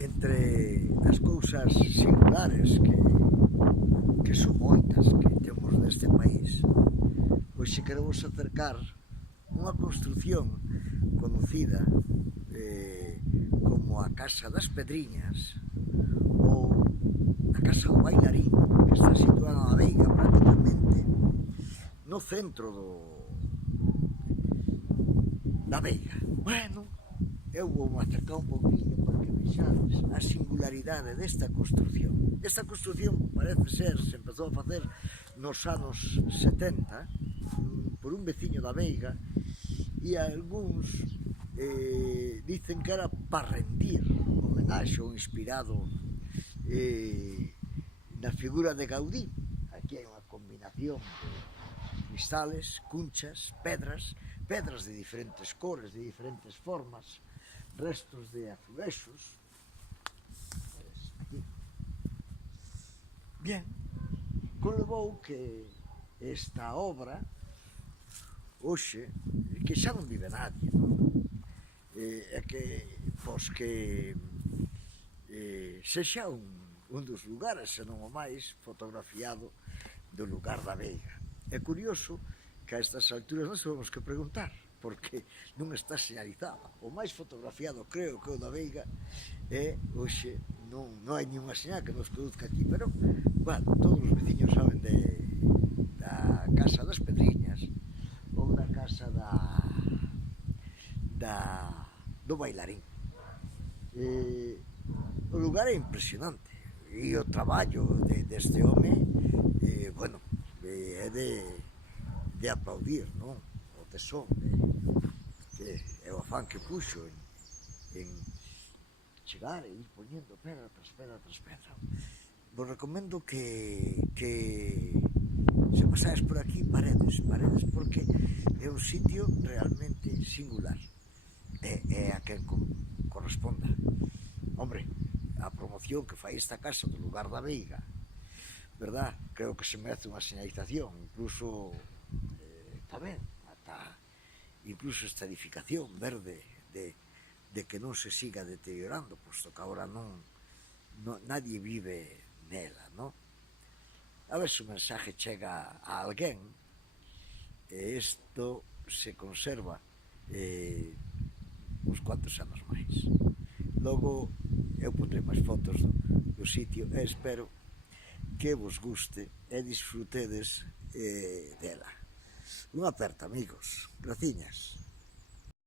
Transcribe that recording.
Entre as cousas singulares que son moitas que temos neste país, hoxe queremos acercar unha construción conocida como a Casa das Pedriñas ou a Casa do Bailarín, que está situada na Veiga, prácticamente no centro da Veiga. Bueno, eu vou acercar un pouquinho para que vexades a singularidade desta construción. Esta construción parece ser, se empezou a facer nos anos 70 por un veciño da Veiga e algúns dicen que era para rendir homenaxe ou inspirado na figura de Gaudí. Aquí hai unha combinación de cristales, cunchas, pedras de diferentes cores, de diferentes formas, restos de azulexos. Bien, conlevou que esta obra hoxe, que xa non vive nadie, é que, pois que sexa un dos lugares, se non o máis fotografiado do lugar da Veiga. É curioso que a estas alturas non sabemos que preguntar, porque non está señalizada. O máis fotografiado creo que o da Veiga é hoxe, non hai ninguna señal que nos conduzca aquí, pero, bueno, todos os veciños saben da Casa das Pedriñas ou da Casa do Bailarín. O lugar é impresionante e o traballo deste home, bueno, é de aplaudir, non? O tesón, é o afán que puxo en chegar e ir poñendo pedra tras pedra tras pedra. Vos recomendo que se pasades por aquí, paredes, porque é un sitio realmente singular. É a quen corresponda. Hombre, a promoción que fai esta casa do lugar da Veiga, verdad? Creo que se merece unha señalización, incluso tamén, ata incluso esta edificación verde de que non se siga deteriorando, posto que agora nadie vive nela, non? A ver se o mensaje chega a alguén e isto se conserva uns cuantos anos máis. Logo eu pondrei máis fotos do sitio e espero que vos guste e disfrutedes dela. Unha aperta, amigos. Graciñas.